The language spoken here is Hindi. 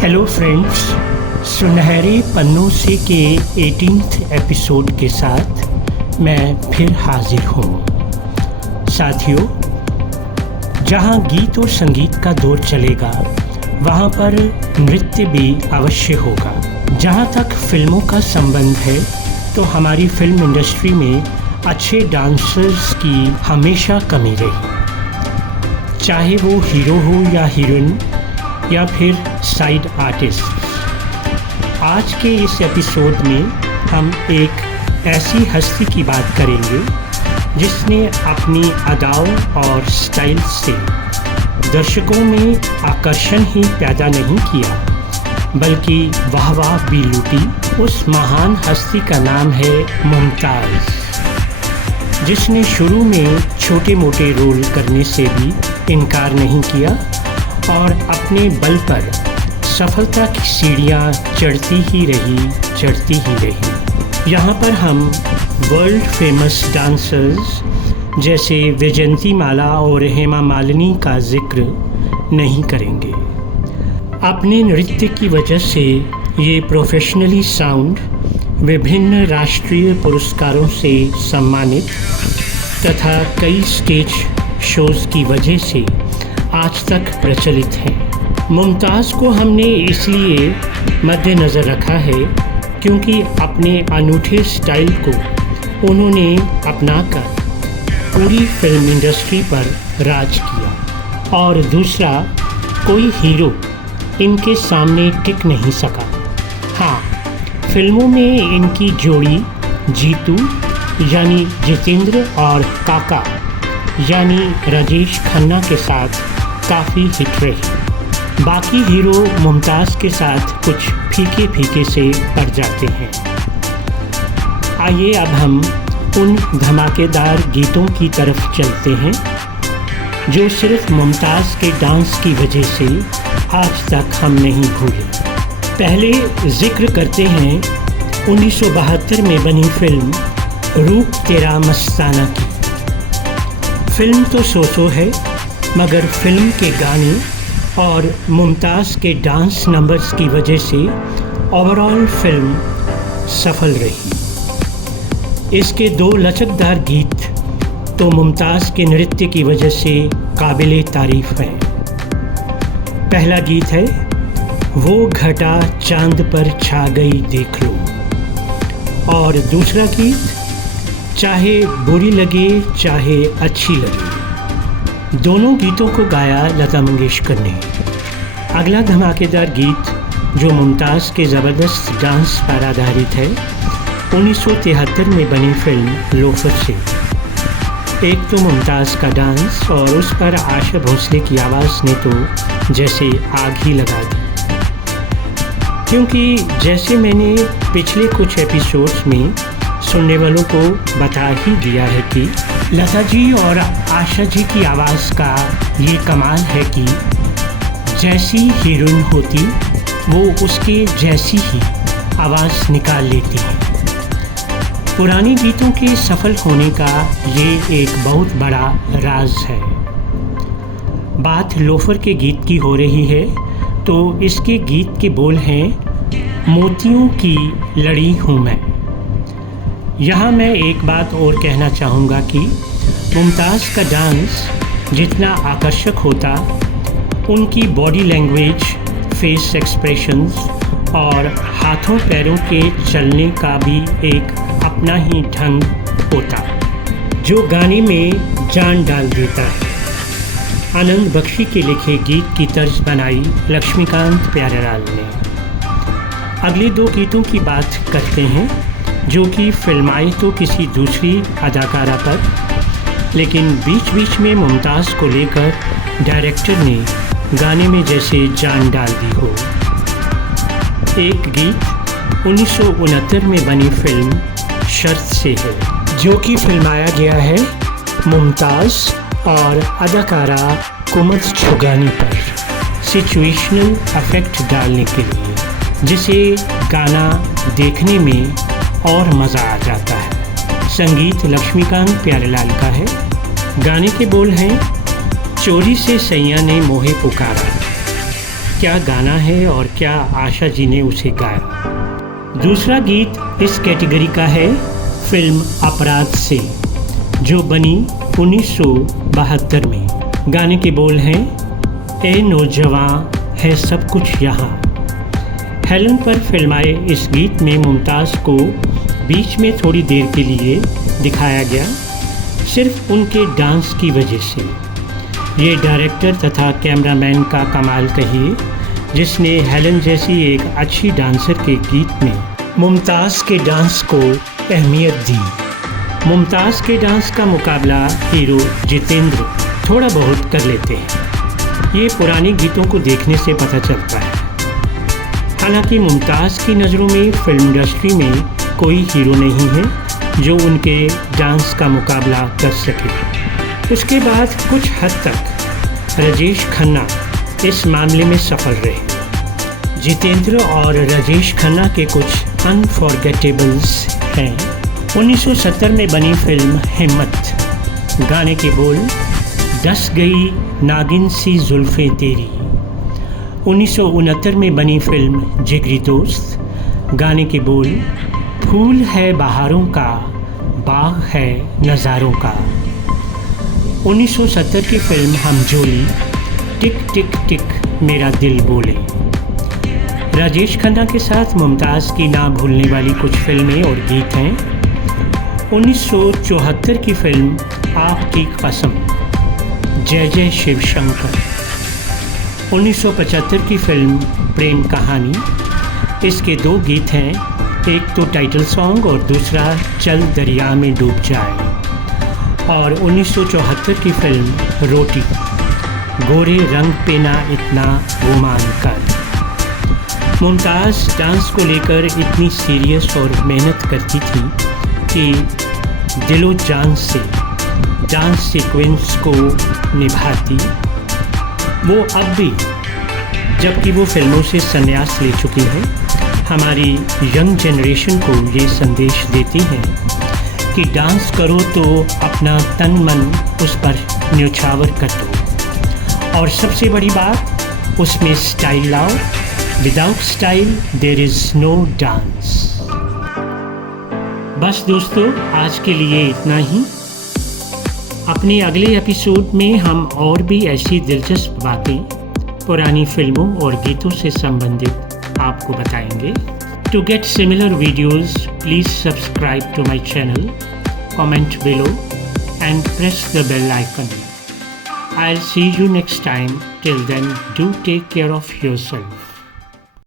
हेलो फ्रेंड्स, सुनहरे पन्नों से के 18th एपिसोड के साथ मैं फिर हाजिर हूँ। साथियों, जहाँ गीत और संगीत का दौर चलेगा वहाँ पर नृत्य भी अवश्य होगा। जहाँ तक फिल्मों का संबंध है तो हमारी फिल्म इंडस्ट्री में अच्छे डांसर्स की हमेशा कमी रही, चाहे वो हीरो हो या हीरोइन या फिर साइड आर्टिस्ट। आज के इस एपिसोड में हम एक ऐसी हस्ती की बात करेंगे जिसने अपनी अदाओं और स्टाइल से दर्शकों में आकर्षण ही पैदा नहीं किया बल्कि वाह भी लूटी। उस महान हस्ती का नाम है मुमताज़, जिसने शुरू में छोटे मोटे रोल करने से भी इनकार नहीं किया और अपने बल पर सफलता की सीढ़ियाँ चढ़ती ही रही। यहाँ पर हम वर्ल्ड फेमस डांसर्स जैसे वैजयंती माला और हेमा मालिनी का जिक्र नहीं करेंगे। अपने नृत्य की वजह से ये प्रोफेशनली साउंड विभिन्न राष्ट्रीय पुरस्कारों से सम्मानित तथा कई स्टेज शोज़ की वजह से आज तक प्रचलित हैं। मुमताज़ को हमने इसलिए मद्देनज़र रखा है क्योंकि अपने अनूठे स्टाइल को उन्होंने अपनाकर पूरी फिल्म इंडस्ट्री पर राज किया और दूसरा कोई हीरो इनके सामने टिक नहीं सका। हाँ, फिल्मों में इनकी जोड़ी जीतू यानी जितेंद्र और काका यानी राजेश खन्ना के साथ काफ़ी हिट रही। बाकी हीरो मुमताज़ के साथ कुछ फीके से पड़ जाते हैं। आइए अब हम उन धमाकेदार गीतों की तरफ चलते हैं जो सिर्फ मुमताज़ के डांस की वजह से आज तक हम नहीं भूले। पहले जिक्र करते हैं 1972 में बनी फिल्म रूप तेरा मस्ताना की। फिल्म तो सो है मगर फिल्म के गाने और मुमताज़ के डांस नंबर्स की वजह से ओवरऑल फिल्म सफल रही। इसके दो लचकदार गीत तो मुमताज़ के नृत्य की वजह से काबिले तारीफ़ हैं। पहला गीत है वो घटा चांद पर छा गई देख लो और दूसरा गीत चाहे बुरी लगे चाहे अच्छी लगे। दोनों गीतों को गाया लता मंगेशकर ने। अगला धमाकेदार गीत जो मुमताज़ के ज़बरदस्त डांस पर आधारित है 1973 में बनी फिल्म लोफर से। एक तो मुमताज़ का डांस और उस पर आशा भोसले की आवाज़ ने तो जैसे आग ही लगा दी, क्योंकि जैसे मैंने पिछले कुछ एपिसोड्स में सुनने वालों को बता ही दिया है कि लता जी और आशा जी की आवाज़ का ये कमाल है कि जैसी हीरोइन होती वो उसके जैसी ही आवाज़ निकाल लेती है। पुराने गीतों के सफल होने का ये एक बहुत बड़ा राज है। बात लोफर के गीत की हो रही है तो इसके गीत के बोल हैं मोतियों की लड़ी हूँ मैं। यहाँ मैं एक बात और कहना चाहूँगा कि मुमताज़ का डांस जितना आकर्षक होता, उनकी बॉडी लैंग्वेज, फेस एक्सप्रेशंस और हाथों पैरों के चलने का भी एक अपना ही ढंग होता जो गाने में जान डाल देता है। आनंद बख्शी के लिखे गीत की तर्ज बनाई लक्ष्मीकांत प्यारेलाल ने। अगले दो गीतों की बात करते हैं जो कि फिल्माए तो किसी दूसरी अदाकारा पर, लेकिन बीच बीच में मुमताज़ को लेकर डायरेक्टर ने गाने में जैसे जान डाल दी हो। एक गीत 1969 में बनी फिल्म शर्त से है जो कि फिल्माया गया है मुमताज़ और अदाकारा कुमर छुगानी पर सिचुएशनल इफेक्ट डालने के लिए, जिसे गाना देखने में और मज़ा आ जाता है। संगीत लक्ष्मीकांत प्यारेलाल का है। गाने के बोल हैं चोरी से सैया ने मोहे पुकारा। क्या गाना है और क्या आशा जी ने उसे गाया। दूसरा गीत इस कैटेगरी का है फिल्म अपराध से, जो बनी 1972 में। गाने के बोल हैं, ए नौजवान है सब कुछ यहाँ। हेलन पर फिल्माए इस गीत में मुमताज़ को बीच में थोड़ी देर के लिए दिखाया गया, सिर्फ उनके डांस की वजह से। ये डायरेक्टर तथा कैमरामैन का कमाल कहिए, जिसने हेलन जैसी एक अच्छी डांसर के गीत में मुमताज़ के डांस को अहमियत दी। मुमताज़ के डांस का मुकाबला हीरो जितेंद्र थोड़ा बहुत कर लेते हैं, ये पुराने गीतों को देखने से पता चलता है। हालांकि मुमताज़ की नज़रों में फिल्म इंडस्ट्री में कोई हीरो नहीं है जो उनके डांस का मुकाबला कर सके। उसके बाद कुछ हद तक राजेश खन्ना इस मामले में सफल रहे। जितेंद्र और राजेश खन्ना के कुछ अनफॉरगेटेबल्स हैं। 1970 में बनी फिल्म हिम्मत, गाने के बोल, डस गई नागिन सी जुल्फ़ें तेरी। 1969 में बनी फिल्म जिगरी दोस्त, गाने के बोल, फूल है बहारों का, बाग है नज़ारों का। 1970 की फिल्म हमजोली, टिक टिक टिक मेरा दिल बोले। राजेश खन्ना के साथ मुमताज़ की ना भूलने वाली कुछ फिल्में और गीत हैं। 1974 की फिल्म आपकी कसम, जय जय शिव शंकर। 1975 की फिल्म प्रेम कहानी, इसके दो गीत हैं, एक तो टाइटल सॉन्ग और दूसरा चल दरिया में डूब जाए। और 1974 की फिल्म रोटी, गोरे रंग पे ना इतना गुमान कर। मुमताज़ डांस को लेकर इतनी सीरियस और मेहनत करती थी कि दिलो जान से डांस सीक्वेंस को निभाती। वो अब भी, जबकि वो फिल्मों से संन्यास ले चुकी हैं, हमारी यंग जनरेशन को ये संदेश देती हैं कि डांस करो तो अपना तन मन उस पर न्यौछावर कर दो, और सबसे बड़ी बात, उसमें स्टाइल लाओ। Without style there is no dance. बस दोस्तों, आज के लिए इतना ही। अपने अगले एपिसोड में हम और भी ऐसी दिलचस्प बातें पुरानी फिल्मों और गीतों से संबंधित आपको बताएंगे। To get similar videos please subscribe to my channel, comment below and press the bell icon. I'll see you next time. Till then, do take care of yourself.